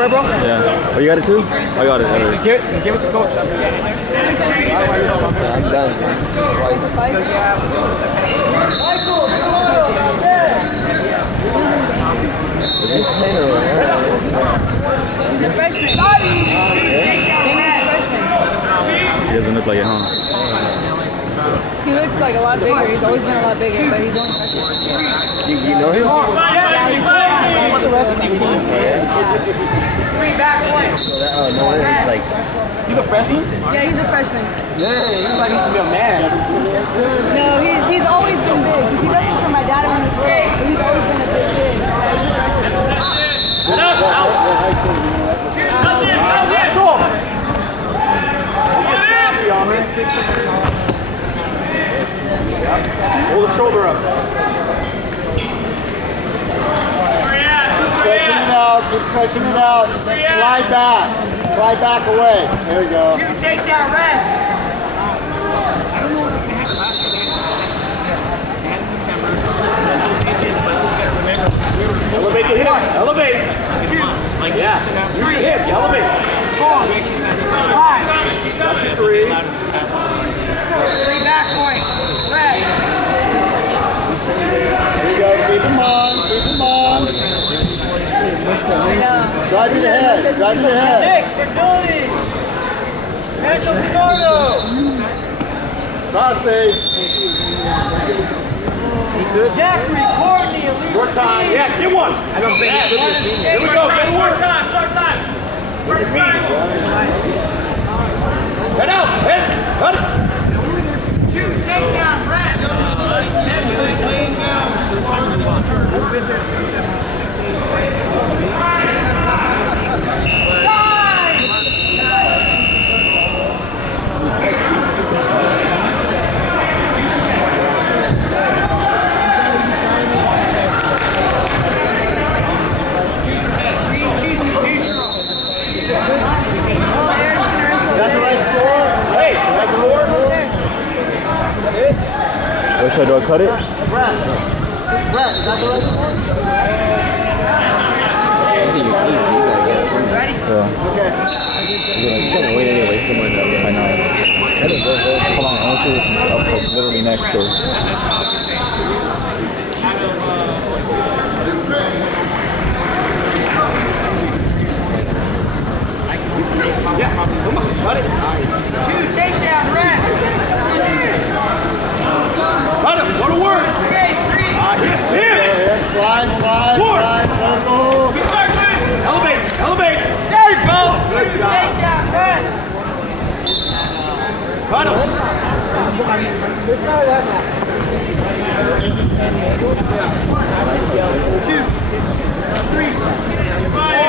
right, bro? Yeah. Oh, you got it too? I got it. Just give it to coach. I'm done. Twice. Michael, come on out there. Is he playing or what? He's a freshman. He's a freshman. He doesn't look like it, huh? He looks like a lot bigger. He's always been a lot bigger, but he's only freshman. You know him? Yeah, he's the rescue team. Three back points. So that, no wonder he's like. He's a freshman? Yeah, he's a freshman. Yeah, he looks like he should be a man. No, he's always been big. He does it for my dad when he was little. But he's always been a big kid. Yeah, he's a freshman. Get up! Out! Hold the shoulder up. Stretching it out, keep stretching it out. Slide back. Slide back away. There you go. 2 takedown red. Elevate the hip. Elevate. 2. Like yeah. Use your hips. Elevate. 4. 5. 3. 3 back points. Red. There you go. Keep them on. Keep them on. Drive to the head. Drive to the head. Nick, Bertoni. Nacho Pinardo. Cross face. Zachary, Courtney, at least. Short time. Yeah, get one. I don't think Here we go. Good work. Short time. Head out. Head. Cut it. 2 takedown red. What should I do? I cut it? Brett, is that the right score? I think your team too. Ready? Yeah. Okay. He's gonna win anyway. Come on, I know. go. Hold on, I want to see what's up literally next door. Yeah. Come on. Cut it. 2 takedown red. Cut it. Go to work. Escape. 3. Here. Slide, circle. Elevate. Elevate. There you go. Good job. Takedown red. Cut him. There's not that much. 2, 3, 4.